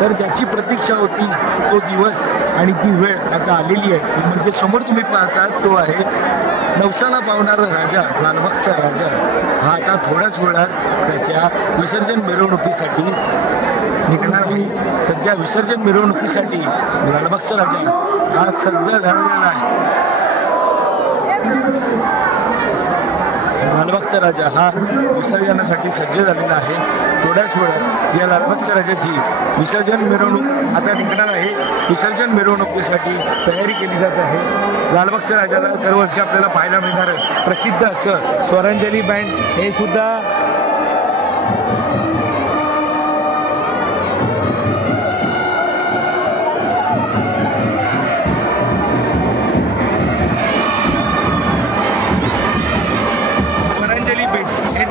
तर त्याची प्रतीक्षा होती, तो दिवस आणि ती वेळ आता आलेली आहे. ती म्हणजे समोर तुम्ही पाहता तो आहे नवसाला पावणारा राजा, लालबागचा राजा. हा आता थोड्याच वेळात त्याच्या विसर्जन मिरवणुकीसाठी निघणार आहे. सध्या विसर्जन मिरवणुकीसाठी लालबागचा राजा हा सध्या झालेला आहे. लालबागचा राजा हा विसर्जनासाठी सज्ज झालेला आहे. थोड्याच वेळात या लालबागच्या राजाची विसर्जन मिरवणूक आता निघणार आहे. विसर्जन मिरवणुकीसाठी तयारी केली जात आहे. लालबागच्या राजाला दरवर्षी आपल्याला पाहायला मिळणार प्रसिद्ध असं स्वरांजली बँड हे सुद्धा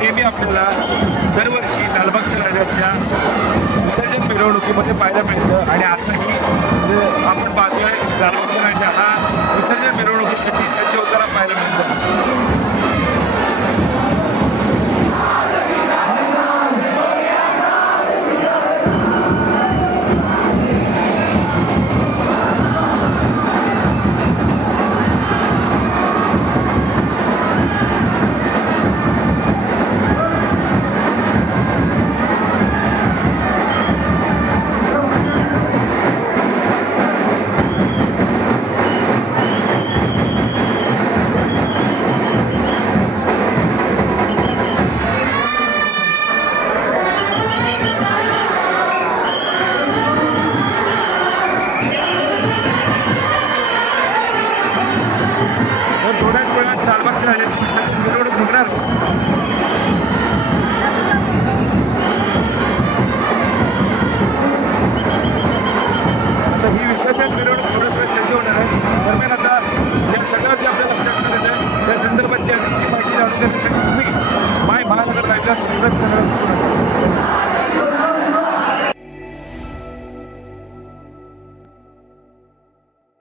नेहमी आपल्याला दरवर्षी लालबागच्या राजाच्या विसर्जन मिरवणुकीमध्ये पाहायला मिळतं. आणि आताही आपण पाहतोय लालबागचा राजा हा विसर्जन मिरवणुकीसाठी सज्ज होताना पाहायला मिळतं. आता ही विसर्जन मिरवणूक